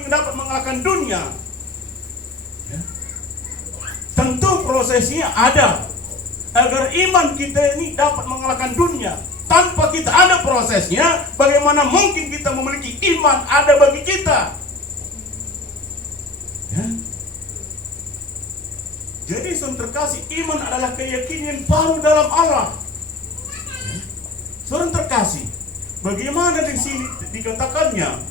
yang dapat mengalahkan dunia. Ya. Tentu prosesnya ada agar iman kita ini dapat mengalahkan dunia. Tanpa kita ada prosesnya, bagaimana mungkin kita memiliki iman ada bagi kita? Ya. Jadi saudara terkasih, iman adalah keyakinan baru dalam Allah. Ya. Saudara terkasih, bagaimana di sini dikatakannya?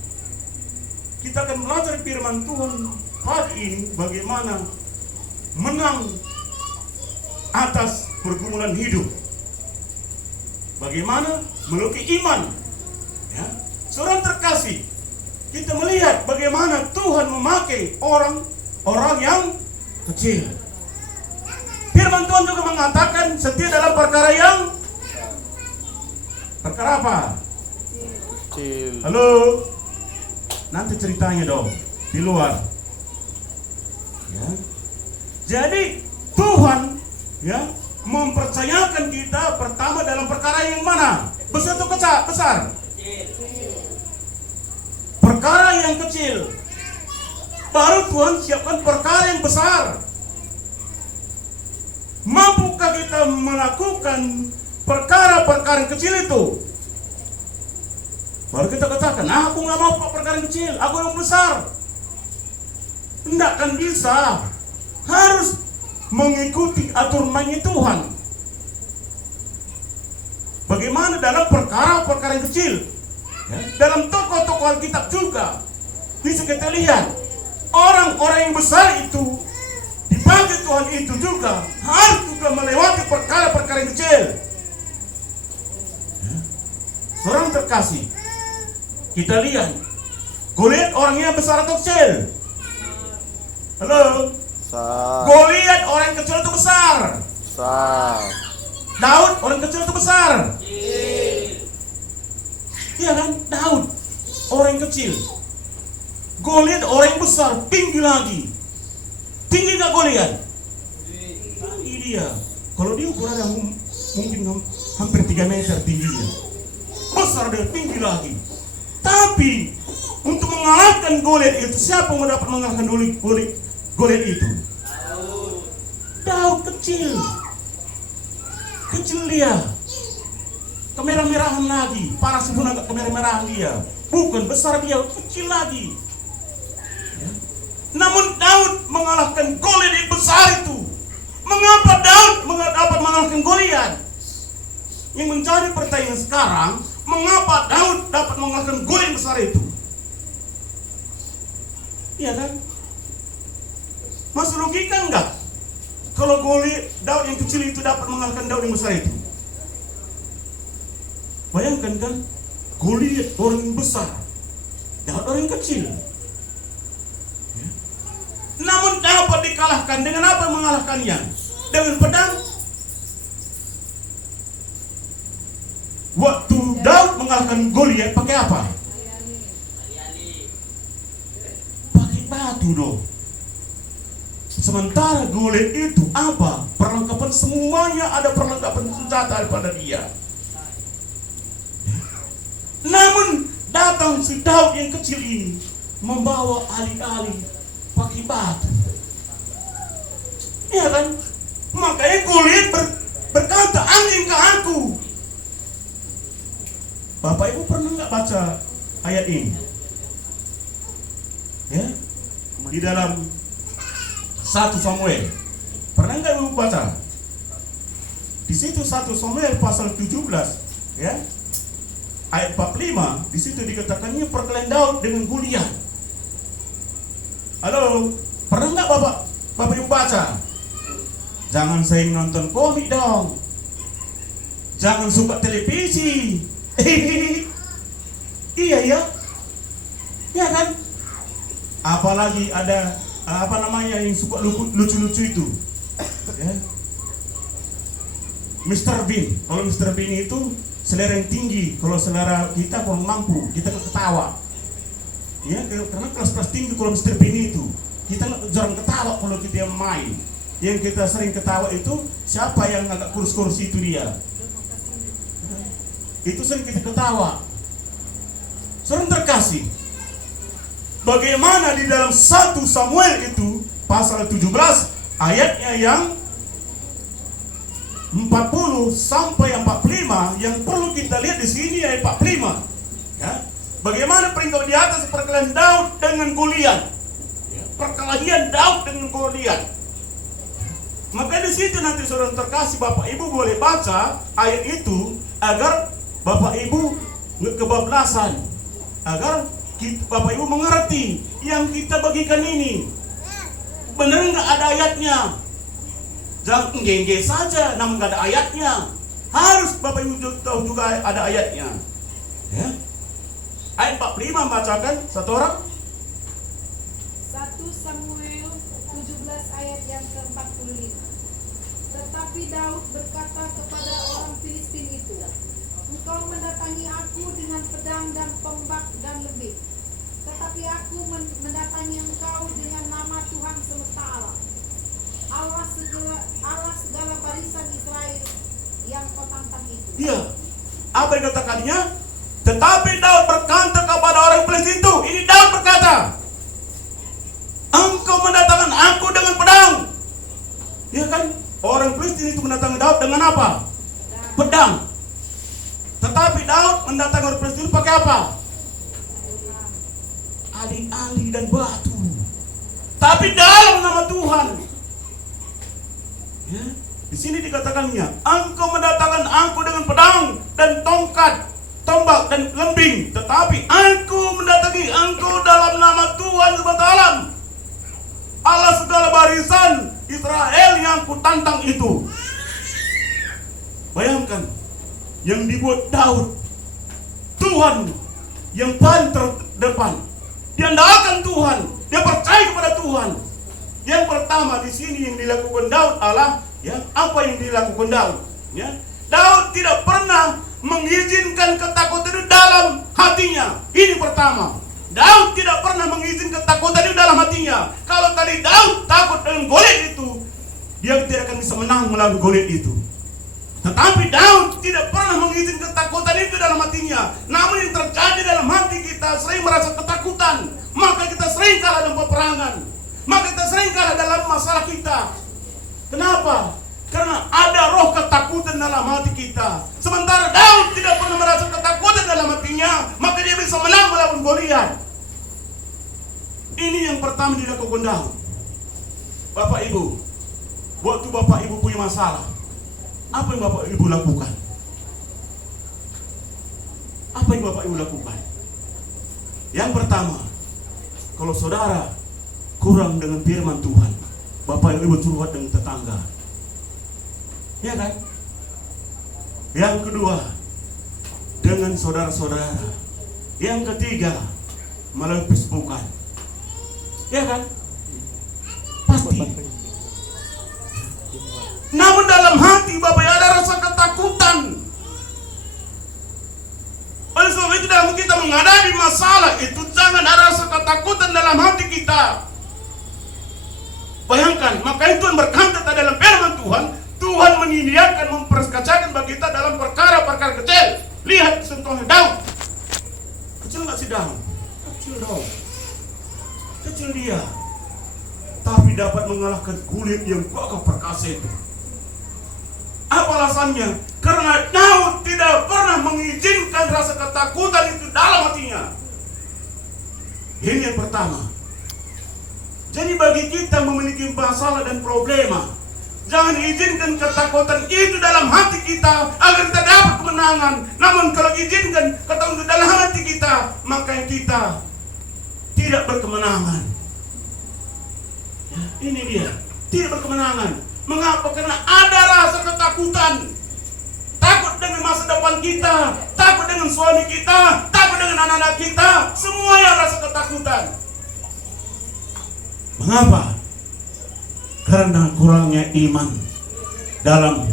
Kita akan belajar firman Tuhan pagi ini bagaimana menang atas pergumulan hidup. Bagaimana memiliki iman. Ya. Saudara terkasih, kita melihat bagaimana Tuhan memakai orang yang kecil. Firman Tuhan juga mengatakan setia dalam perkara apa? Kecil. Halo. Nanti ceritanya dong di luar. Ya. Jadi Tuhan ya mempercayakan kita pertama dalam perkara yang mana? Besar atau besar? Perkara yang kecil. Baru Tuhan siapkan perkara yang besar. Mampukah kita melakukan perkara-perkara yang kecil itu? Baru kita katakan, aku nggak mau perkara yang kecil, aku yang besar. Tidak akan bisa. Harus mengikuti aturan mainnya Tuhan. Bagaimana dalam perkara-perkara yang kecil? Ya, dalam tokoh-tokoh Alkitab juga bisa kita lihat orang-orang yang besar itu dipakai Tuhan itu juga harus juga melewati perkara-perkara yang kecil. Ya. Seorang terkasih, kita lihat Goliat orangnya besar atau kecil? Halo? Goliat orang yang kecil atau besar? Besar. Daud orang kecil atau besar? Iya kan? Daud orang yang kecil. Goliat orang yang besar, tinggi lagi. Tinggi gak Goliat? Tinggi dia. Kalau dia ukuran yang mungkin hampir 3 meter tingginya. Besar dia, tinggi lagi. Tapi untuk mengalahkan Goliat itu, siapa yang dapat mengalahkan Goliat itu? Daud kecil. Kecil dia. Kemerah-merahan lagi. Panas pun agak kemerah-merahan dia. Bukan besar dia, kecil lagi. Ya. Namun Daud mengalahkan Goliat yang besar itu. Mengapa Daud dapat mengalahkan Goliat? Yang menjadi pertanyaan sekarang, mengapa Daud dapat mengalahkan Goliat yang besar itu? Iya kan? Masuk logika enggak? Kalau Daud yang kecil itu dapat mengalahkan Daud yang besar itu. Bayangkan kan, Goliat orang yang besar, Daud orang yang kecil. Ya. Namun dapat dikalahkan dengan apa mengalahkannya? Dengan pedang. Waktu Daud mengalahkan Goliat pakai apa? Pakai batu dong. Sementara Goliat itu apa? Perlengkapan, semuanya ada perlengkapan senjata pada dia. Namun datang si Daud yang kecil ini membawa alih-alih pakai batu. Iya kan? Makanya Goliat berkata, anjing ke aku. Bapak Ibu pernah nggak baca ayat ini? Ya, di dalam 1 Samuel. Pernah nggak Ibu baca? Di situ 1 Samuel pasal 17, ya. Ayat 45, di situ dikatakannya perkelahian Daud dengan Goliat. Halo, pernah nggak Bapak Ibu baca? Jangan sering nonton komik dong. Jangan suka televisi. Iya ya. Ya kan? Apalagi ada yang suka lucu-lucu itu. Ya. Mr. Bean. Kalau Mr. Bean itu selera yang tinggi, kalau selera kita kurang mampu, kita ketawa. Ya, karena kelas-kelas tinggi kalau Mr. Bean itu, kita jarang ketawa kalau kita main. Yang kita sering ketawa itu siapa yang agak kurus-kurus itu dia. Itu sering kita ketawa. Sering terkasih. bagaimana di dalam 1 Samuel itu pasal 17 ayatnya yang 40 sampai 45, yang perlu kita lihat di sini ayat 45. Ya. Bagaimana peringkat di atas perkelahian Daud dengan Goliat. Ya. Perkelahian Daud dengan Goliat. Maka di situ nanti saudara terkasih, Bapak Ibu boleh baca ayat itu agar Bapak Ibu nggak kebablasan, agar Bapak Ibu mengerti yang kita bagikan ini benar nggak ada ayatnya. Jangan ngenge saja, namun nggak ada ayatnya. Harus Bapak Ibu tahu juga ada ayatnya. Ya. Ayat 45 bacakan satu orang. 1 Samuel 17 ayat yang ke-45. Tetapi Daud berkata kepada orang Filistin itu, engkau mendatangi aku dengan pedang dan tombak dan lebih, tetapi aku mendatangi engkau dengan nama Tuhan semesta alam, Allah segala barisan Israel yang kau tantang itu. Iya. Apa yang katakannya? Tetapi Daud berkata kepada orang Filistin itu, ini Daud berkata, engkau mendatangkan aku dengan pedang. Ya kan? Orang Filistin itu mendatangi Daud dengan apa? Pedang. Tetapi Daud mendatangi orang Filistin pakai apa? Alih-alih dan batu. Tapi dalam nama Tuhan. Ya, di sini dikatakannya, engkau mendatangkan aku dengan pedang dan tongkat, tombak dan lembing, tetapi aku mendatangi engkau dalam nama Tuhan semesta alam, Allah segala barisan Israel yang kutantang itu. Bayangkan, yang dibuat Daud, Tuhan yang paling terdepan. Dia andalkan Tuhan, dia percaya kepada Tuhan. Yang pertama di sini yang dilakukan Daud adalah, ya, apa yang dilakukan Daud? Ya, Daud tidak pernah mengizinkan ketakutan itu dalam hatinya. Ini pertama. Daud tidak pernah mengizinkan ketakutan itu dalam hatinya. Kalau tadi Daud takut dengan Goliat itu, dia tidak akan bisa menang melawan Goliat itu. Tetapi Daud tidak pernah mengizinkan ketakutan itu dalam hatinya. Namun yang terjadi dalam hati kita sering merasa ketakutan, maka kita sering kalah dalam peperangan, maka kita sering kalah dalam masalah kita. Kenapa? Karena ada roh ketakutan dalam hati kita. Sementara Daud tidak pernah merasa ketakutan dalam hatinya, maka dia bisa menang melawan Goliat. Ini yang pertama dilakukan Daud. Bapak Ibu, waktu Bapak Ibu punya masalah, apa yang Bapak Ibu lakukan? Apa yang Bapak Ibu lakukan? Yang pertama, kalau saudara kurang dengan firman Tuhan, Bapak Ibu curhat dengan tetangga. Ya kan? Yang kedua, dengan saudara-saudara. Yang ketiga, melalui Facebookan. Ya kan? Pasti. Namun dalam hati Bapak ada rasa ketakutan. Oleh sebab itu dalam kita menghadapi masalah itu, jangan ada rasa ketakutan dalam hati kita. Bayangkan, makanya Tuhan berkata dalam firman Tuhan, Tuhan menyediakan, memperkacakan bagi kita dalam perkara-perkara kecil. Lihat contohnya Daud. Kecil nggak sih Daud? Kecil Daud. Kecil dia, tapi dapat mengalahkan Goliat yang gagah perkasa itu. Apa alasannya? Karena Daud tidak pernah mengizinkan rasa ketakutan itu dalam hatinya. Ini yang pertama. Jadi bagi kita memiliki masalah dan problema, jangan izinkan ketakutan itu dalam hati kita agar kita dapat kemenangan. Namun kalau izinkan ketakutan itu dalam hati kita, maka kita tidak berkemenangan. Ya, ini dia, tidak berkemenangan. Mengapa? Karena ada rasa ketakutan. Takut dengan masa depan kita, takut dengan suami kita, takut dengan anak-anak kita, semuanya rasa ketakutan. Mengapa? Karena kurangnya iman dalam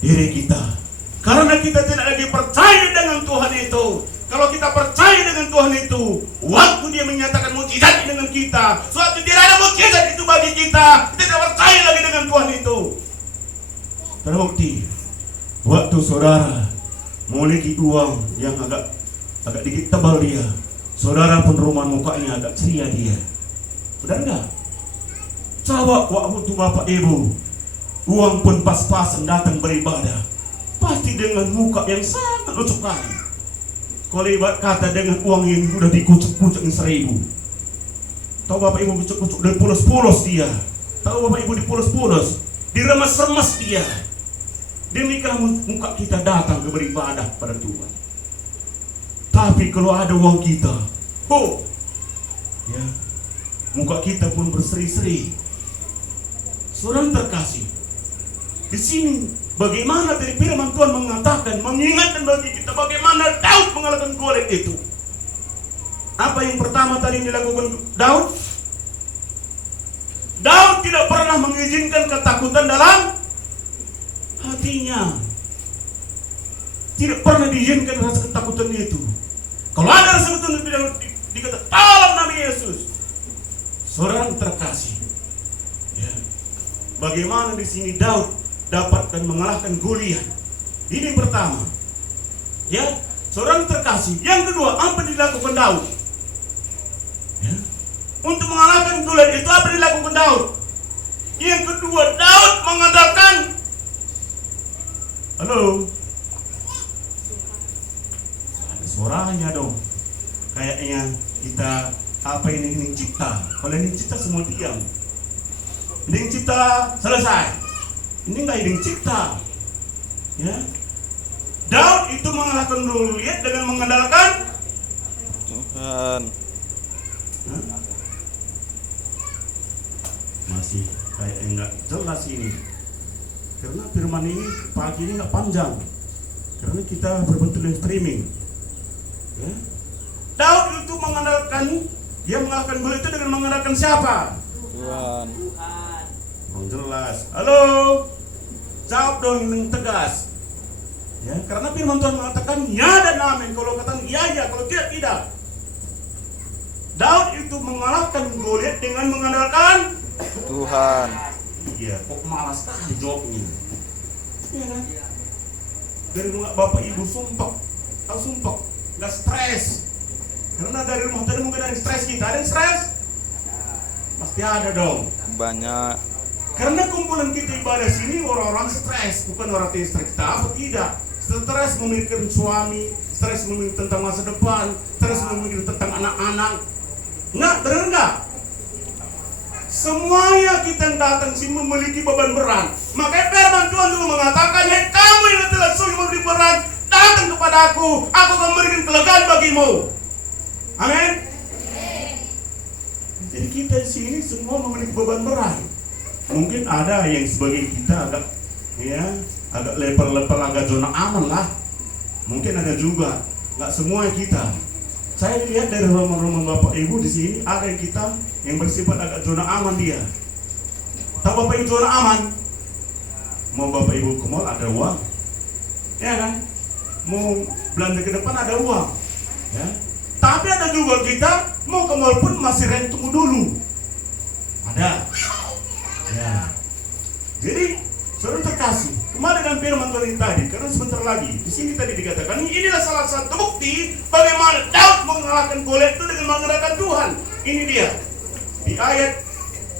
diri kita. Karena kita tidak lagi percaya dengan Tuhan itu. Kalau kita percaya dengan Tuhan itu, waktu dia menyatakan mukjizat dengan kita, suatu tidak ada mukjizat itu bagi kita, kita tidak percaya lagi dengan Tuhan itu. Terbukti, waktu saudara memiliki uang yang agak dikit tebal dia, Saudara peneruman mukanya agak ceria dia. Benar enggak? Coba waktu Bapak Ibu uang pun pas-pasan datang beribadah, pasti dengan muka yang sangat lucu kali. Kalau ibarat kata dengan uang yang sudah dikucuk-kucuk 1.000. Tahu Bapak Ibu kucuk-kucuk dipulos-pulos dia. Tahu Bapak Ibu dipulos-pulos, diremas-remas dia. Demikian muka kita datang ke beribadah pada Tuhan. Tapi kalau ada uang kita, ya, muka kita pun berseri-seri. Saudara terkasih, di sini bagaimana dari firman Tuhan mengatakan, mengingatkan bagi kita bagaimana Daud mengalahkan Goliat itu. Apa yang pertama tadi dilakukan Daud? Daud tidak pernah mengizinkan ketakutan dalam hatinya. Tidak pernah diizinkan rasa ketakutan itu. Kalau ada rasa ketakutan dikata dalam nama Yesus. Saudara terkasih, ya, bagaimana di sini Daud dapat dan mengalahkan Goliat? Ini pertama, ya, saudara terkasih. Yang kedua, apa dilakukan Daud? Ya, untuk mengalahkan Goliat itu apa dilakukan Daud? Yang kedua, Daud mengandalkan, halo, ada suaranya dong. Kayaknya kita apa ini cipta. Kalau ini cipta semua diam. Ini cipta selesai. Ini enggak ini cipta. Ya. Daud itu mengalahkan Goliat dengan mengandalkan Tuhan. Masih kayak enggak jelas ini. Karena firman ini pagi ini enggak panjang. Karena kita berbentuk streaming. Ya. Daud itu mengandalkan, dia mengalahkan Goliat itu dengan mengandalkan siapa? Tuhan. Belum jelas. Halo, jawab dong yang tegas. Ya, karena firman Tuhan mengatakan ya dan amin. Kalau katakan ya ya, kalau tidak tidak. Daud itu mengalahkan Goliat dengan mengandalkan Tuhan. Iya, kok malas sekali jawabnya. Iya kan? Dari Bapak Ibu sumpah, nggak stres. Karena dari rumah tadi mungkin ada yang stres kita, ada yang stres? Pasti ada dong. Banyak. Karena kumpulan kita ibadah sini orang-orang stres, bukan orang yang stres kita apa tidak. Stres memikirkan suami, stres memikirkan tentang masa depan, stres memikirkan tentang anak-anak. Enggak, benar enggak? Semuanya kita yang datang sini memiliki beban berat. Makanya firman Tuhan juga mengatakan, "Hei kamu yang telah sungguh memiliki beban, datang kepada aku akan memberikan kelegaan bagimu." Amin. Jadi kita di sini semua memiliki beban berat. Mungkin ada yang sebagian kita agak leper-leper, agak zona aman lah. Mungkin ada juga, nggak semua kita. Saya lihat dari rumah-rumah Bapak Ibu di sini ada yang kita yang bersifat agak zona aman dia. Tahu Bapak Ibu zona aman? Mau Bapak Ibu ke mall ada uang, ya kan? Mau belanja ke depan ada uang, ya. Tapi ada juga kita mau ke mall pun masih tunggu dulu. Ada. Ya. Jadi, saudara terkasih, kembali dengan firman Tuhan tadi, karena sebentar lagi di sini tadi dikatakan inilah salah satu bukti bagaimana Daud mengalahkan Goliat itu dengan mengandalkan Tuhan. Ini dia di ayat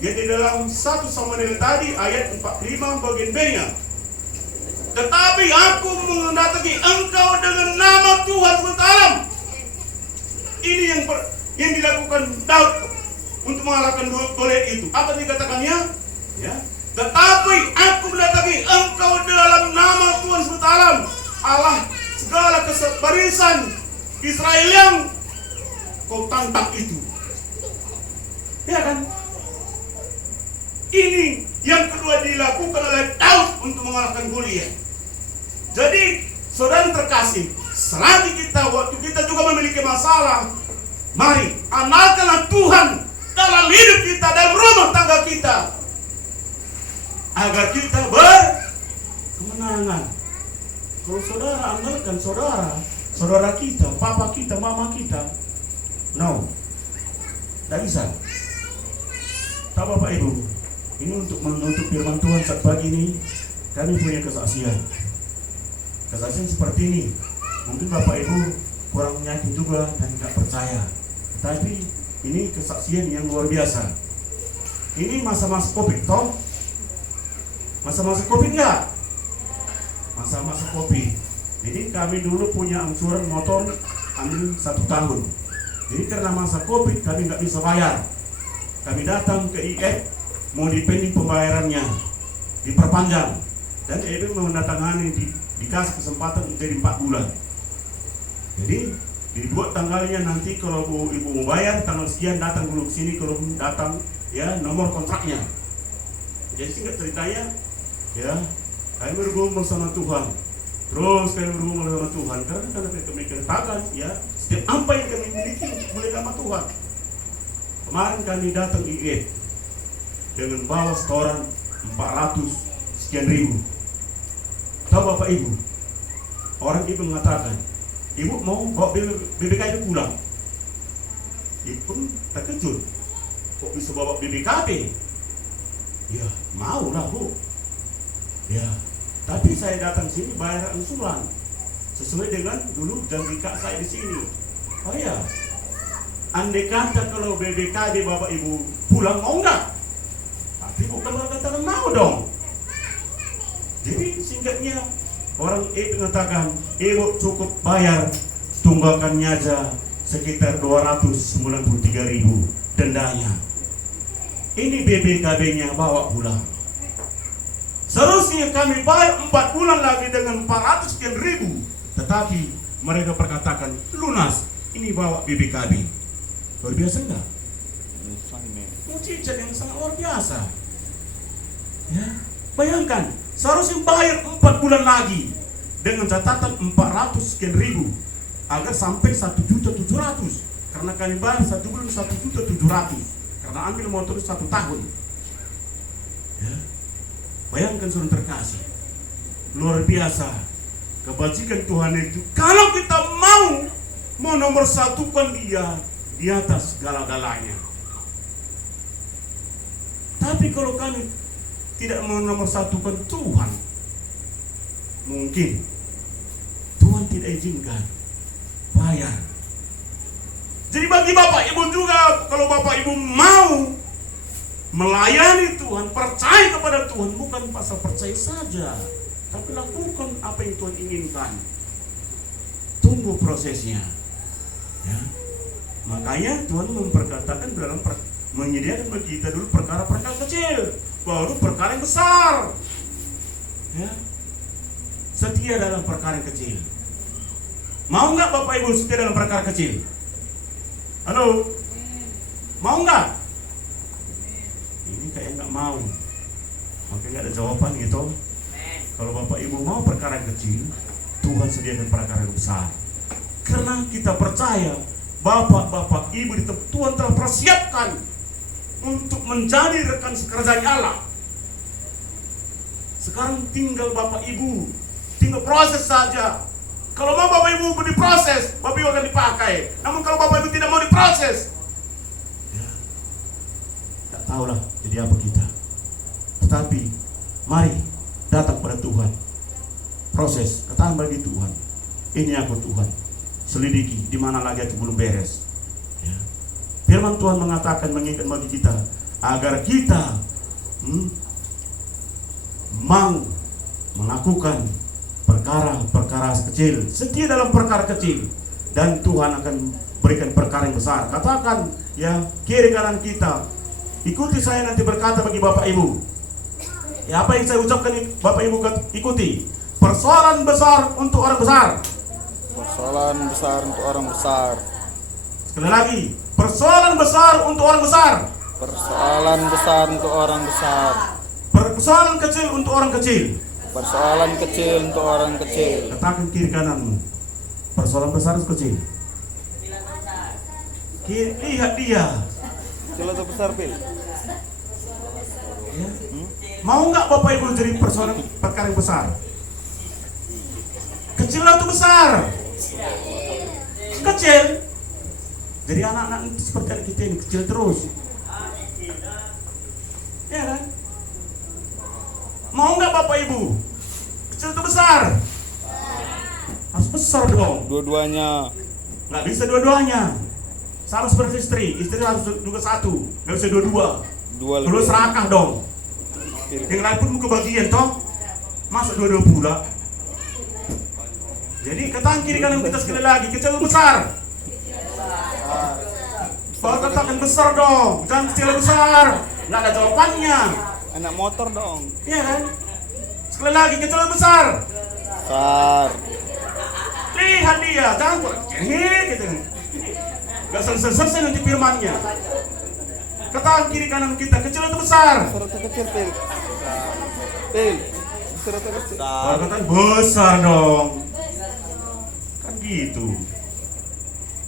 yang di dalam 1 Samuel tadi ayat 45 bagian B-nya. Tetapi aku mendatangi engkau dengan nama Tuhan SWT. Ini yang dilakukan Daud untuk mengalahkan Goliat itu. Apa dikatakannya? Ya. Tetapi aku mendatangi engkau dalam nama Tuhan SWT, Allah segala barisan Israel yang kau tantang itu. Ya kan? Ini yang kedua dilakukan oleh Daud untuk mengalahkan Goliat. Jadi, saudara terkasih, selagi waktu kita juga memiliki masalah, mari andalkanlah Tuhan dalam hidup kita, dalam rumah tangga kita, agar kita berkemenangan. Kalau saudara andalkan saudara kita, papa kita, mama kita, no, tidak bisa. Tak Bapak Ibu, ini untuk menutup firman Tuhan saat pagi ini, kami punya kesaksian. Kesaksian seperti ini, mungkin Bapak Ibu kurang yakin juga dan tidak percaya. Tapi ini kesaksian yang luar biasa. Ini masa-masa Covid, toh? Masa-masa Covid enggak? Masa-masa Covid. Jadi kami dulu punya angsuran motor ambil 1 tahun. Jadi karena masa Covid kami nggak bisa bayar. Kami datang ke IF mau dipending pembayarannya, diperpanjang, dan IF menandatangani dikasih kesempatan jadi 4 bulan. Jadi dibuat tanggalnya nanti kalau ibu mau bayar tanggal sekian datang dulu ke sini, kalau datang ya nomor kontraknya. Jadi singkat ceritanya ya kami bergumul sama Tuhan. Terus kami bergumul sama Tuhan karena kami katakan ya setiap apa yang kami miliki mulai sama Tuhan. Kemarin kami datang IF dengan bawa setoran 400 sekian ribu. Tahu Bapak Ibu, orang ibu mengatakan, ibu mau bawa BBK itu pulang. Ibu pun terkejut, kok bisa bawa BBKB? Ya mau lah Bu. Ya, tapi saya datang sini bayar angsuran sesuai dengan dulu janji kak saya di sini. Oh ya, andai kata kalau BBKB Bapak Ibu pulang mau nggak? Tapi bukan katakan mau dong. Jadi singkatnya orang ibu mengatakan ibu cukup bayar tunggakannya aja sekitar 293.000 dendanya. Ini BBKB-nya bawa pulang. Seharusnya kami bayar 4 bulan lagi dengan 400 sekian ribu, tetapi mereka perkatakan lunas. Ini bawa BBKB. Luar biasa enggak? Mujizat yang sangat luar biasa. Ya, bayangkan, seharusnya bayar 4 bulan lagi dengan catatan 400 sekian ribu agar sampai 1.700.000. Karena kami bayar 1 bulan 1.700.000 karena ambil motor 1 tahun. Ya, bayangkan saudara terkasih, luar biasa kebajikan Tuhan itu. Kalau kita mau nomor satukan dia di atas segala-galanya. Tapi kalau kami tidak mau nomor satukan Tuhan, mungkin Tuhan tidak izinkan bayar. Jadi bagi Bapak Ibu juga, kalau Bapak Ibu mau melayani Tuhan, percaya kepada Tuhan, bukan pasal percaya saja, tapi lakukan apa yang Tuhan inginkan. Tunggu prosesnya. Ya. Makanya Tuhan memperkatakan dalam menyediakan bagi kita dulu perkara-perkara kecil, baru perkara yang besar. Ya. Setia dalam perkara yang kecil. Mau nggak Bapak Ibu setia dalam perkara kecil? Halo? Mau nggak? Ini kayak nggak mau. Makanya nggak ada jawaban gitu. Kalau Bapak Ibu mau perkara yang kecil, Tuhan sediakan perkara yang besar. Karena kita percaya Bapak-bapak Ibu di tempat Tuhan telah persiapkan untuk menjadi rekan sekerjanya Allah. Sekarang tinggal Bapak Ibu, tinggal proses saja. Kalau mau Bapak Ibu diproses, Bapak Ibu akan dipakai. Namun kalau Bapak Ibu tidak mau diproses, ya, tak tahulah jadi apa kita. Tetapi mari datang pada Tuhan. Proses, katakan bagi Tuhan, ini aku Tuhan. Selidiki di mana lagi itu belum beres. Ya. Firman Tuhan mengatakan, mengingatkan bagi kita agar kita mau melakukan perkara-perkara kecil, setia dalam perkara kecil, dan Tuhan akan berikan perkara yang besar. Katakan ya kiri kanan kita, ikuti saya nanti berkata bagi Bapak Ibu. Ya, apa yang saya ucapkan Bapak Ibu ikuti. Persoalan besar untuk orang besar. Persoalan besar untuk orang besar. Sekali lagi, persoalan besar untuk orang besar. Persoalan besar untuk orang besar. Persoalan kecil untuk orang kecil. Persoalan kecil untuk orang kecil. Katakan kiri kananmu, persoalan besar atau kecil? Lihat dia. Kecil atau besar, Pil? Ya. Mau nggak Bapak Ibu jadi persoalan perkara yang besar? Kecil atau besar? Kecil. Jadi anak-anak seperti anak kita ini kecil terus. Ya kan? Mau nggak Bapak Ibu? Kecil atau besar? Harus besar dong. Dua-duanya. Nggak bisa dua-duanya. Sama seperti istri harus juga satu, nggak bisa dua-dua. Dua Terus serakah dong. Yang lain pun mau kebagian toh, masuk dua-dua pula. Jadi katakan kiri kanan kita sekali lagi, kecil atau besar? Kalau katakan besar dong, jangan kecil atau besar. Nggak ada jawabannya. Anak motor dong. Iya kan? Sekali lagi, kecil atau besar? Besar. Lihat dia, jangan gitu. Gak selesai nanti firmannya. Katakan kiri kanan kita, kecil atau besar? Besar atau kecil, Pil? Pil. Besar atau kecil? Kalau katakan besar dong. Kan gitu.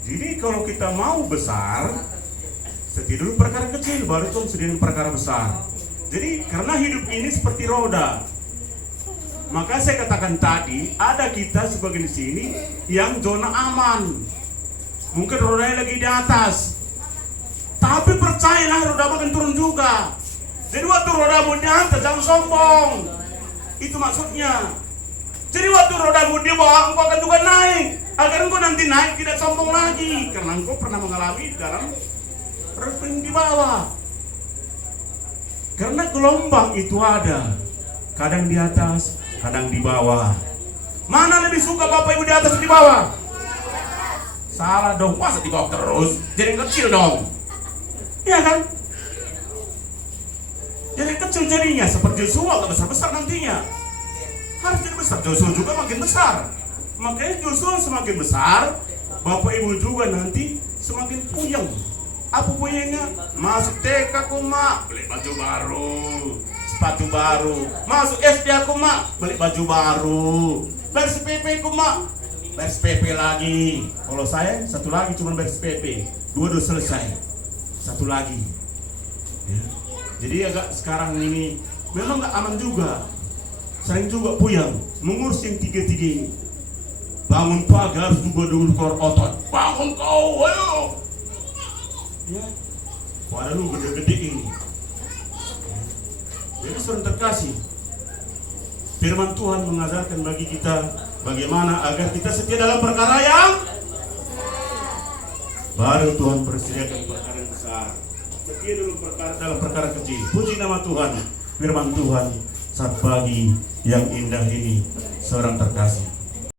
Jadi kalau kita mau besar, setia dulu perkara kecil, baru tuh sediain perkara besar. Jadi karena hidup ini seperti roda, maka saya katakan tadi ada kita sebagian di sini yang zona aman. Mungkin rodanya lagi di atas, tapi percayalah roda akan turun juga. Jadi waktu rodamu di atas jangan sombong. Itu maksudnya. Jadi waktu rodamu di bawah engkau akan juga naik, agar engkau nanti naik tidak sombong lagi, karena engkau pernah mengalami dalam perping di bawah. Karena gelombang itu ada, kadang di atas, kadang di bawah. Mana lebih suka Bapak Ibu di atas atau di bawah? Salah dong, masa di bawah terus? Jadi kecil dong. Iya kan? Jadi kecil jadinya, seperti Joshua gak besar-besar nantinya. Harus jadi besar, Joshua juga makin besar. Makanya Joshua semakin besar, Bapak Ibu juga nanti semakin puyeng. Apa puyengnya? Masuk TK aku mak, beli baju baru, sepatu baru. Masuk SD aku mak, beli baju baru. Bayar SPP aku mak, bayar SPP lagi. Kalau saya satu lagi cuma bayar SPP, dua udah selesai. Satu lagi. Ya. Jadi agak sekarang ini memang gak aman juga. Sering juga puyeng mengurus yang tiga-tiga ini. Bangun pagi harus juga dulu keluar otot. Bangun kau, ayo. Ya, padahal lu gede-gede ini. Jadi saudara terkasih, firman Tuhan mengajarkan bagi kita bagaimana agar kita setia dalam perkara yang baru Tuhan persediakan perkara yang besar. Setia dulu dalam perkara kecil. Puji nama Tuhan. Firman Tuhan saat pagi yang indah ini, seorang terkasih.